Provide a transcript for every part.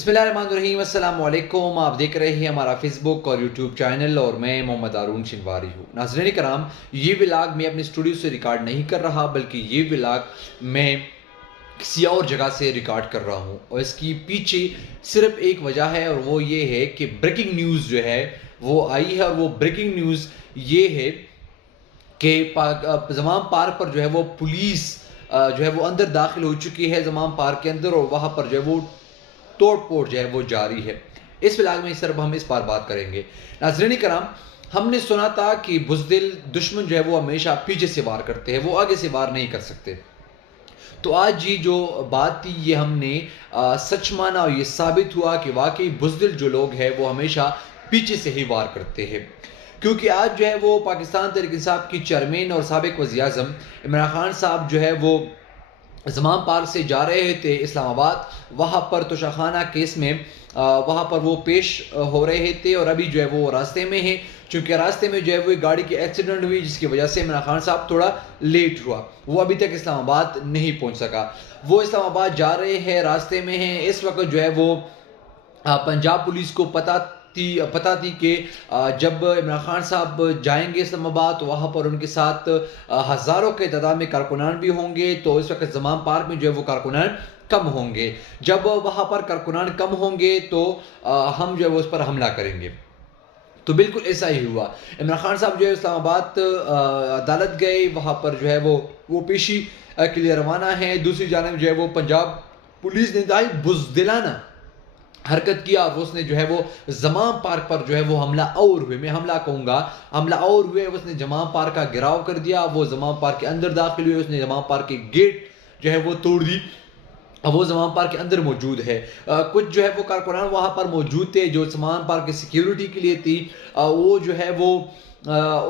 बिस्मिल्लाहिर्रहमानिर्रहीम, अस्सलाम वालेकुम। आप देख रहे हैं हमारा फेसबुक और यूट्यूब चैनल और मैं मोहम्मद हारून शिनवारी हूँ। नाज़रीन कराम, ये व्लॉग मैं अपने स्टूडियो से रिकॉर्ड नहीं कर रहा, बल्कि ये व्लॉग मैं किसी और जगह से रिकॉर्ड कर रहा हूँ और इसकी पीछे सिर्फ एक वजह है और वो ये है कि ब्रेकिंग न्यूज़ जो है वो आई है। और वो ब्रेकिंग न्यूज़ ये है कि ज़माम पार्क पर जो है वो पुलिस जो है वो अंदर दाखिल हो चुकी है ज़माम पार्क के अंदर, और वहाँ पर जो है वो तोड़ फोड़ जो है वो जारी है। इस व्लॉग में सिर्फ हम इस पर बात करेंगे। नाज़रीन कराम, हमने सुना था कि बुज़दिल दुश्मन जो है वो हमेशा पीछे से वार करते हैं, वो आगे से वार नहीं कर सकते। तो आज ये जो बात थी ये हमने सच माना और ये साबित हुआ कि वाकई बुज़दिल जो लोग हैं वो हमेशा पीछे से ही वार करते हैं। क्योंकि आज जो है वो पाकिस्तान तहरीक इंसाफ की चेयरमैन और साबिक वज़ीर-ए-आज़म इमरान खान साहब जो है वो ज़माम पार्क से जा रहे थे इस्लामाबाद, वहाँ पर तोशाखाना केस में वहाँ पर वो पेश हो रहे थे और अभी जो है वो रास्ते में हैं। चूँकि रास्ते में जो है वो एक गाड़ी की एक्सीडेंट हुई जिसकी वजह से इमरान खान साहब थोड़ा लेट हुआ, वो अभी तक इस्लामाबाद नहीं पहुँच सका। वो इस्लामाबाद जा रहे हैं, रास्ते में हैं। इस वक्त जो है वो पंजाब पुलिस को पता थी कि जब इमरान खान साहब जाएंगे इस्लामाबाद तो वहाँ पर उनके साथ हज़ारों के तादाद में कारकुनान भी होंगे। तो इस वक्त ज़माम पार्क में जो है वो कारकुनान कम होंगे। जब वहाँ पर कारकुनान कम होंगे तो हम जो है वो उस पर हमला करेंगे। तो बिल्कुल ऐसा ही हुआ। इमरान खान साहब जो है इस्लामाबाद अदालत गए, वहाँ पर जो है वो पेशी के लिए रवाना है। दूसरी जानब जो है वो पंजाब पुलिस ने इंतहाई बुज़दिलाना हरकत किया और उसने जो है वो ज़माम पार्क पर जो है वो हमला और हुए, मैं हमला कहूँगा, हमला और हुए। उसने ज़माम पार्क का घेराव कर दिया, वो ज़माम पार्क के अंदर दाखिल हुए, उसने ज़माम पार्क के गेट जो है वो तोड़ दी। अब वो ज़माम पार्क के अंदर मौजूद है। कुछ जो है वो कारकुनान वहाँ पर मौजूद थे जो ज़माम पार्क की सिक्योरिटी के लिए थी। वो जो है वो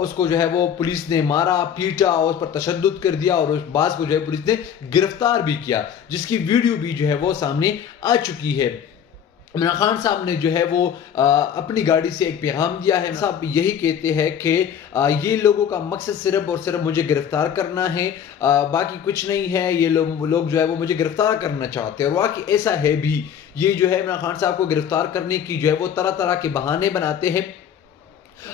उसको जो है वो पुलिस ने मारा, पीटा और उस पर तशद्दुद कर दिया और उस बास को जो है पुलिस ने गिरफ्तार भी किया, जिसकी वीडियो भी जो है वो सामने आ चुकी है। इमरान खान साहब ने जो है वो अपनी गाड़ी से एक पैगाम दिया है। साहब यही कहते हैं कि ये लोगों का मकसद सिर्फ और सिर्फ मुझे गिरफ्तार करना है, बाकी कुछ नहीं है। ये लोग जो है वो मुझे गिरफ्तार करना चाहते हैं और वाकई ऐसा है भी। ये जो है इमरान खान साहब को गिरफ्तार करने की जो है वो तरह तरह के बहाने बनाते हैं।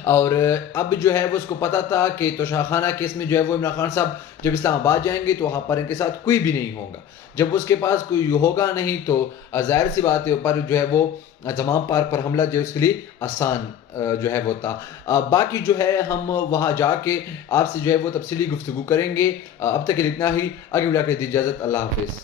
और अब जो है वो उसको पता था कि तोशाखाना केस में जो है वो इमरान खान साहब जब इस्लामाबाद जाएंगे तो वहाँ पर इनके साथ कोई भी नहीं होगा। जब उसके पास कोई होगा नहीं तो ज़ाहिर सी बात है पर जो है वो ज़माम पार्क पर हमला जो उसके लिए आसान जो है वो था। बाकी जो है हम वहाँ जाके आपसे जो है वो तफसीली गुफ्तगू करेंगे। अब तक के लिए इतना ही। आगे बुला कर दी इजाज़त। अल्लाह हाफिज़।